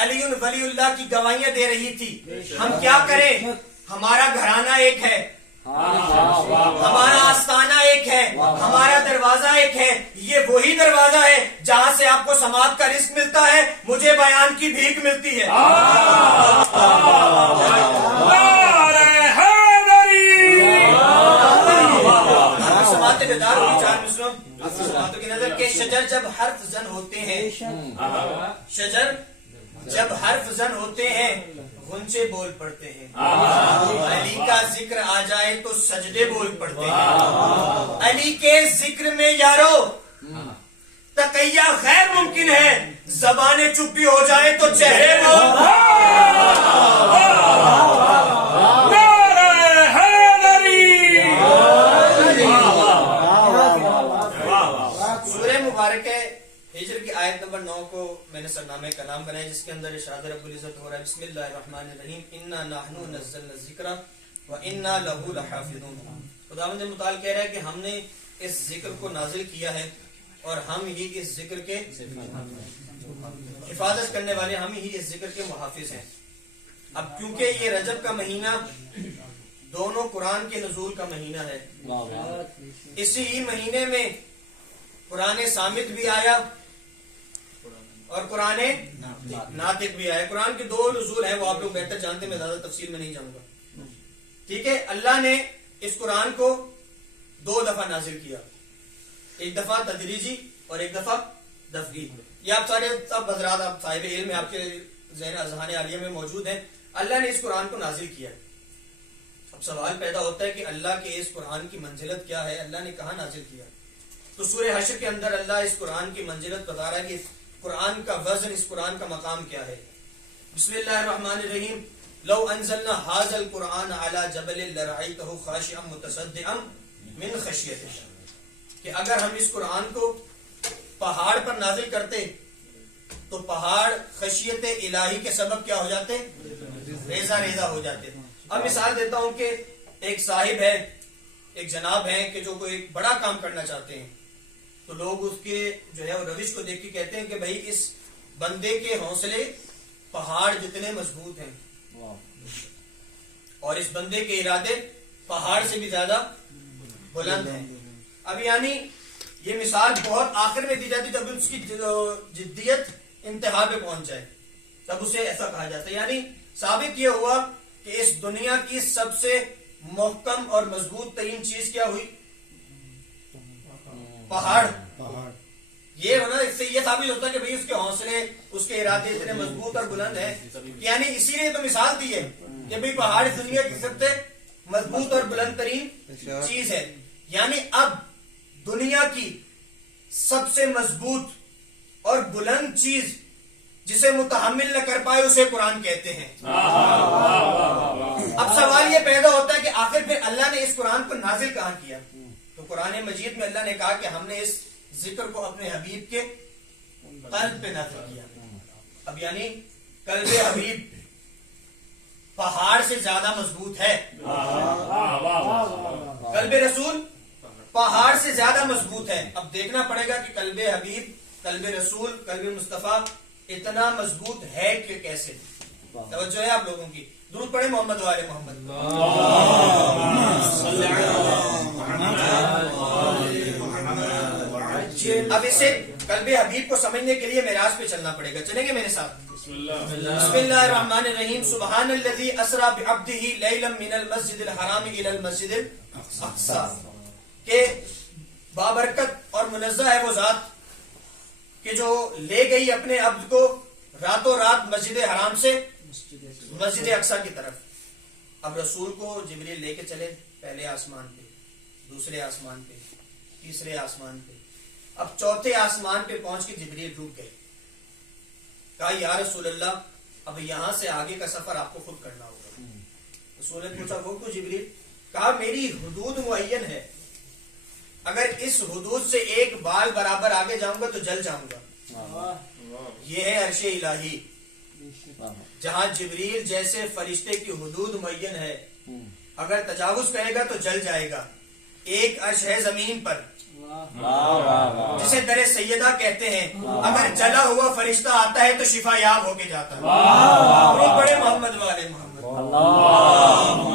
علی ولی اللہ کی گواہیاں دے رہی تھی. ہم کیا کریں؟ ہمارا گھرانہ ایک ہے، ہمارا آستانہ ایک ہے، ہمارا دروازہ ایک ہے. یہ وہی دروازہ ہے جہاں سے آپ کو سماعت کا رزق ملتا ہے، مجھے بیان کی بھیک ملتی ہے. سماعت بیدار ہوئی چار مسلم سماعتوں کی نظر کہ شجر جب حرف زن ہوتے ہیں، شجر جب حرف زن ہوتے ہیں غنچے بول پڑتے ہیں. علی کا ذکر آ جائے تو سجدے بول پڑتے ہیں. علی کے ذکر میں یارو تقیہ غیر ممکن ہے، زبانیں چپ بھی ہو جائے تو چہرے سورہ مبارک ہجر کی آیت نمبر 9 کو میں نے سرنامہ کلام بنایا، جس کے اندر ارشاد رب العزت ہو رہا ہے بسم اللہ الرحمن الرحیم انا نحن نزلنا الذکر وانا لہ لحافظون. خداوند متعال کہہ رہا ہے کہ ہم نے اس ذکر کو نازل کیا ہے اور ہم ہی اس ذکر کے حفاظت کرنے والے، ہم ہی اس ذکر کے محافظ ہیں. اب کیونکہ یہ رجب کا مہینہ دونوں قرآن کے نزول کا مہینہ ہے، اسی ہی مہینے میں قرآن صامت بھی آیا اور قرآن ناطق بھی آیا. قرآن کے دو نزول ہیں، وہ آپ لوگ بہتر جانتے ہیں، میں زیادہ تفصیل میں نہیں جاؤں گا. ٹھیک ہے، اللہ نے اس قرآن کو 2 دفعہ نازل کیا، ایک دفعہ تدریجی اور ایک دفعہ دفعی. یہ آپ سارے سب حضرات، آپ صاحب علم، آپ کے ذہن اذہان عالیہ میں موجود ہیں. اللہ نے اس قرآن کو نازل کیا. اب سوال پیدا ہوتا ہے کہ اللہ کے اس قرآن کی منزلت کیا ہے، اللہ نے کہاں نازل کیا؟ تو سورہ حشر کے اندر اللہ اس قرآن کی منزلت بتا رہا ہے کہ قرآن کا وزن، اس قرآن کا مقام کیا ہے. بسم اللہ الرحمن الرحیم لو انزلنا هذا القرآن على جبل لرأيته خاشعا متصدعا من خشیت اللہ، کہ اگر ہم اس قرآن کو پہاڑ پر نازل کرتے تو پہاڑ خشیت الہی کے سبب کیا ہو جاتے؟ ریزہ ریزہ ہو جاتے. اب مثال دیتا ہوں کہ ایک صاحب ہے، ایک جناب ہیں کہ جو کوئی ایک بڑا کام کرنا چاہتے ہیں، تو لوگ اس کے جو ہے وہ روش کو دیکھ کے کہتے ہیں کہ بھائی اس بندے کے حوصلے پہاڑ جتنے مضبوط ہیں اور اس بندے کے ارادے پہاڑ سے بھی زیادہ بلند ہیں. اب یعنی یہ مثال بہت آخر میں دی جاتی، جب اس کی جدیت انتہا پہ پہنچ جائے تب اسے ایسا کہا جاتا ہے. یعنی ثابت یہ ہوا کہ اس دنیا کی سب سے محکم اور مضبوط ترین چیز کیا ہوئی؟ پہاڑ. یہ ہونا اس سے یہ ثابت ہوتا ہے کہ بھئی اس کے حوصلے، اس کے ارادے اتنے مضبوط اور بلند ہیں. یعنی اسی لیے تو مثال دی ہے کہ بھئی پہاڑ اس دنیا کی سب سے مضبوط اور بلند ترین چیز ہے. یعنی اب دنیا کی سب سے مضبوط اور بلند چیز جسے متحمل نہ کر پائے اسے قرآن کہتے ہیں. اب سوال یہ پیدا ہوتا ہے کہ آخر پھر اللہ نے اس قرآن کو نازل کہاں کیا؟ تو قرآن مجید میں اللہ نے کہا کہ ہم نے اس ذکر کو اپنے حبیب کے قلب پہ نازل کیا. اب یعنی قلب حبیب پہاڑ سے زیادہ مضبوط ہے، قلب رسول پہاڑ سے زیادہ مضبوط ہے. اب دیکھنا پڑے گا کہ قلب حبیب، قلب رسول، قلب مصطفیٰ اتنا مضبوط ہے کہ کیسے. توجہ ہے آپ لوگوں کی. درود پڑھیں محمد وآل محمد. اب اسے قلب حبیب کو سمجھنے کے لیے معراج پہ چلنا پڑے گا. چلیں گے میرے ساتھ؟ بسم اللہ الرحمن الرحیم سبحان الذی اسری بعبدہ لیلا من المسجد الحرام الی المسجد الاقصی، کہ بابرکت اور منزہ ہے وہ ذات کہ جو لے گئی اپنے عبد کو راتوں رات مسجد حرام سے مسجد اقصی کی طرف. اب رسول کو جبریل لے کے چلے پہلے آسمان پہ، دوسرے آسمان پہ، تیسرے آسمان پہ. اب چوتھے آسمان پہ پہنچ کے جبریل رک گئے. کہا یا رسول اللہ اب یہاں سے آگے کا سفر آپ کو خود کرنا ہوگا. رسول نے پوچھا وہ کیوں جبریل؟ کہا میری حدود معین ہے، اگر اس حدود سے ایک بال برابر آگے جاؤں گا تو جل جاؤں گا. یہ ہے عرش الہی، جہاں جبریل جیسے فرشتے کی حدود معین ہے، اگر تجاوز کرے گا تو جل جائے گا. ایک عرش ہے زمین پر، جسے در سیدہ کہتے ہیں، اگر جلا ہوا فرشتہ آتا ہے تو شفا یاب ہو کے جاتا ہے. درود پڑھے محمد والے محمد. اللهم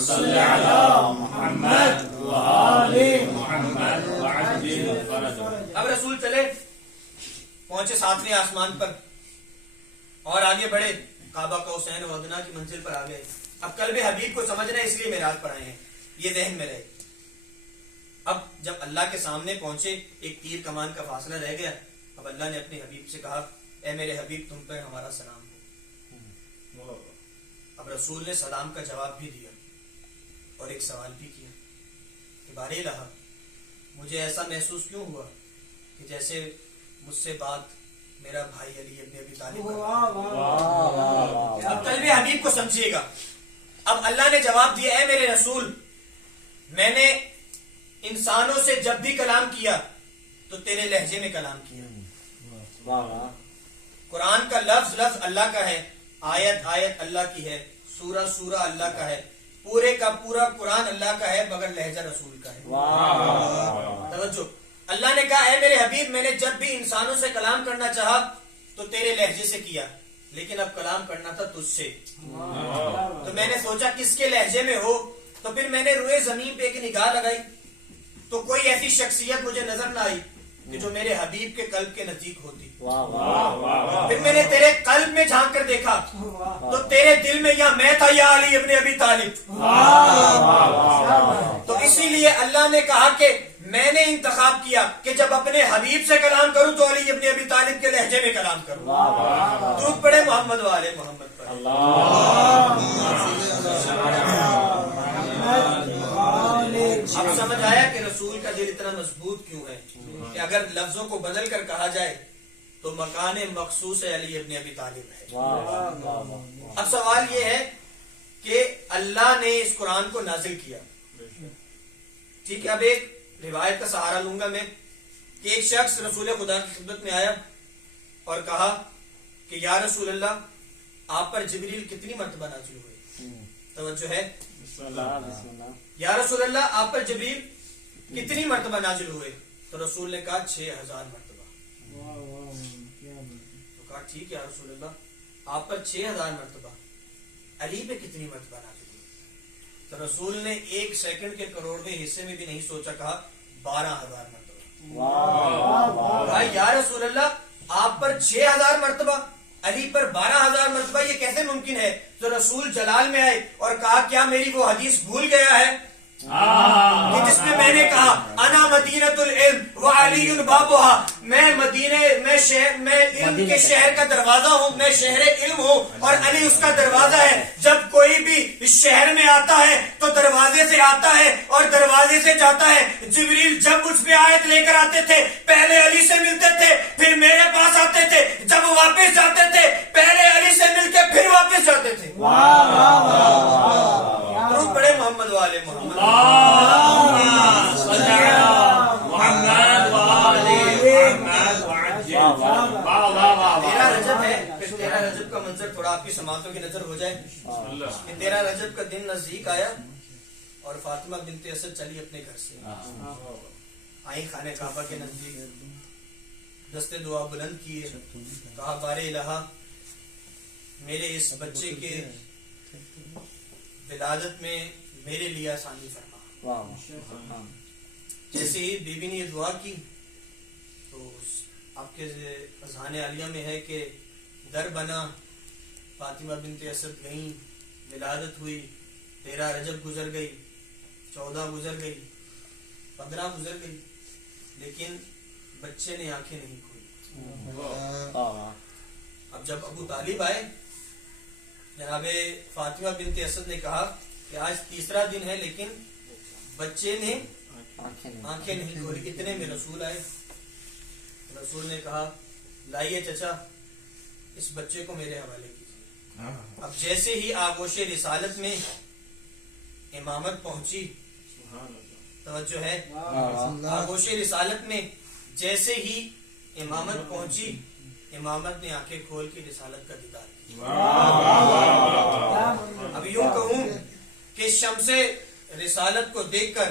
صل على محمد وآل محمد وعجل فرجهم. اب رسول چلے، پہنچے 7ویں آسمان پر اور آگے بڑھے، کعبہ قوسین و ادنیٰ کی منزل پر آ گئے. اب قلب حبیب کو سمجھنا ہے، اس لیے معراج پر آئے ہیں، یہ ذہن میں رہے. اب جب اللہ کے سامنے پہنچے، ایک تیر کمان کا فاصلہ رہ گیا. اب اللہ نے اپنے حبیب سے کہا، اے میرے حبیب تم پر ہمارا سلام ہو. اب رسول نے سلام کا جواب بھی دیا اور ایک سوال بھی کیا کہ بار الہ، مجھے ایسا محسوس کیوں ہوا کہ جیسے مجھ سے بات میرا بھائی علی ابن ابی طالب کر رہا ہے. اب قلب حبیب کو سمجھیے گا. اب اللہ نے جواب دیا، اے میرے رسول، میں نے انسانوں سے جب بھی کلام کیا تو تیرے لہجے میں کلام کیا. قرآن کا لفظ لفظ اللہ کا ہے، آیت آیت اللہ کی ہے، سورہ سورہ اللہ کا ہے، پورے کا پورا قرآن اللہ کا ہے، مگر لہجہ رسول کا ہے. توجہ، اللہ نے کہا، اے میرے حبیب، میں نے جب بھی انسانوں سے کلام کرنا چاہا تو تیرے لہجے سے کیا، لیکن اب کلام کرنا تھا تجھ سے. تو میں نے سوچا کس کے لہجے میں ہو، تو پھر میں نے روئے زمین پہ ایک نگاہ لگائی تو کوئی ایسی شخصیت مجھے نظر نہ آئی کہ جو میرے حبیب کے قلب کے نزدیک ہوتی. پھر میں نے تیرے قلب میں جھانک کر دیکھا تو تیرے دل میں یا میں تھا یا علی ابن ابی طالب. تو اسی لیے اللہ نے کہا کہ میں نے انتخاب کیا کہ جب اپنے حبیب سے کلام کروں تو علی ابن ابی طالب کے لہجے میں کلام کروں. درود پڑھے محمد والے محمد پر. اب سمجھ آیا کہ رسول کا دل اتنا مضبوط کیوں ہے کہ اگر لفظوں کو بدل کر کہا جائے تو مکان مخصوص علی ابن ابی طالب ہے. اب سوال یہ ہے کہ اللہ نے اس قرآن کو نازل کیا، ٹھیک ہے. اب ایک روایت کا سہارا لوں گا میں کہ ایک شخص رسول خدا کی خدمت میں آیا اور کہا کہ یا رسول اللہ، آپ پر جبریل کتنی مرتبہ نازل ہوئے؟ توجہ ہے، یا رسول اللہ، آپ پر جبریل کتنی مرتبہ نازل ہوئے؟ تو رسول نے کہا 6000 مرتبہ. تو کہا ٹھیک ہے یا رسول اللہ، آپ پر 6000 مرتبہ، علی پہ کتنی مرتبہ نازل ہوئے؟ تو رسول نے 1 سیکنڈ کے کروڑویں حصے میں بھی نہیں سوچا، کہا 12000 مرتبہ. کہا یا رسول اللہ، آپ پر 6000 مرتبہ، علی پر 12000 مرتبہ، یہ کیسے ممکن ہے؟ تو رسول جلال میں آئے اور کہا کیا میری وہ حدیث بھول گیا ہے کہ جس میں میں نے کہا انا مدینۃ العلم وعلی بابها، میں علم کے شہر کا دروازہ ہوں، میں شہر علم ہوں اور علی اس کا دروازہ ہے. جب کوئی بھی اس شہر میں آتا ہے تو دروازے سے آتا ہے اور دروازے سے جاتا ہے. جبریل جب مجھ پہ آیت لے کر آتے تھے پہلے علی سے ملتے تھے، پھر میرے پاس آتے تھے. جب واپس جاتے تھے پہلے علی سے مل کے پھر واپس جاتے تھے. درود پڑھے محمد والے محمد. تیرہ رجب ہے، پھر 13 رجب کا منظر تھوڑا آپ کی سماعتوں کی نظر ہو جائے کہ 13 رجب کا دن نزدیک آیا اور فاطمہ بنت اسد چلی اپنے گھر سے، آئی خانہ کعبہ کے نزدیک، دستے دعا بلند کیے، کہا بار الہ، میرے اس بچے کے ولادت میں میرے لیے آسانی فرما. جیسے ہی بیوی نے یہ دعا کی تو آپ کے اذہان عالیہ میں ہے کہ در بنا، فاطمہ بنت اسد گئیں، ولادت ہوئی، 13 رجب گزر گئی، 14 گزر گئی، 15 گزر گئی، لیکن بچے نے آنکھیں نہیں کھولی. اب جب ابو طالب آئے، جناب فاطمہ بنت اسد نے کہا کہ آج تیسرا دن ہے لیکن بچے نے آنکھیں نہیں کھولی. اتنے میں رسول آئے. رسول نے کہا لائیے چچا اس بچے کو میرے حوالے کیجیے. اب جیسے ہی آغوش رسالت میں امامت پہنچی، توجہ ہے، آغوش رسالت میں جیسے ہی امامت پہنچی، امامت نے آنکھیں کھول کے رسالت کا دیدار کیا. اب یوں کہوں کہ شمس رسالت کو دیکھ کر